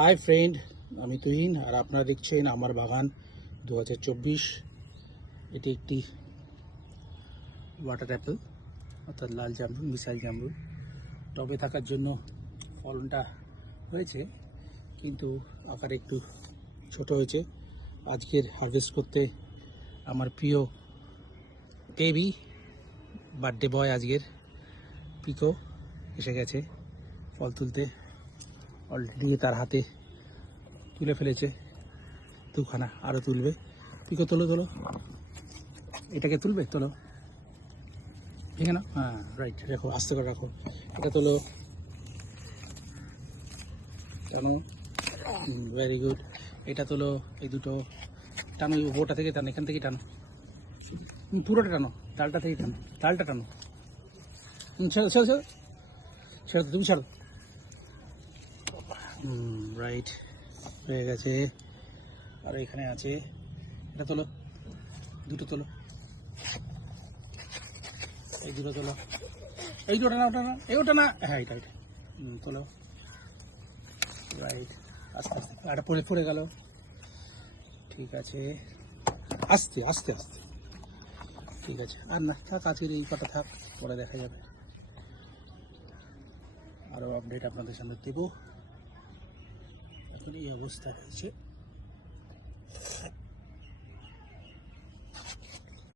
Hi friend, আমি তুহিন আর আপনারা দেখছেন আমার বাগান 2024। এটি একটি ওয়াটার অ্যাপেল অর্থাৎ লাল জামরুল, মিসাইল জামরুল। টবে থাকার জন্য ফলনটা হয়েছে, কিন্তু আকারে একটু ছোট হয়েছে। আজকের হারভেস্ট করতে আমার প্রিয় বেবি বার্থডে বয় আজকের পিকো এসে গেছে ফল তুলতে। অলরেডি তার হাতে তুলে ফেলেছে দুখানা, আরও তুলবে। পিকো তোলো তোলো, এটাকে তুলবে, তোলো, ঠিক না? হ্যাঁ রাইট, রাখো, আস্তে করে রাখো। এটা তোলো, টানো, ভেরি গুড। এটা তোলো, এই দুটো টানো, ওটা থেকে টানো, এখান থেকে টানো, পুরোটা টানো, ডালটা থেকে টানো, ডালটা টানো। ছেড়ো ছেড়ো ছেড়ো, ছেড়ো, তুমি ছাড়ো। রাইট, হয়ে গেছে। আর এখানে আছে, এটা তোলো, দুটো তোলো, এই দুটো তোলো, এই দুটো না, ওটা না, এই ওটা না, হ্যাঁ এটা এটা তোলো, রাইট। আস্তে আস্তে, এটা পড়ে পড়ে গেল, ঠিক আছে, আস্তে আস্তে আস্তে, ঠিক আছে। আর না থাক, আজকের এই কটা থাক, পরে দেখা যাবে। আরও আপডেট আপনাদের সামনে দেবো। এখন এই অবস্থা হয়েছে।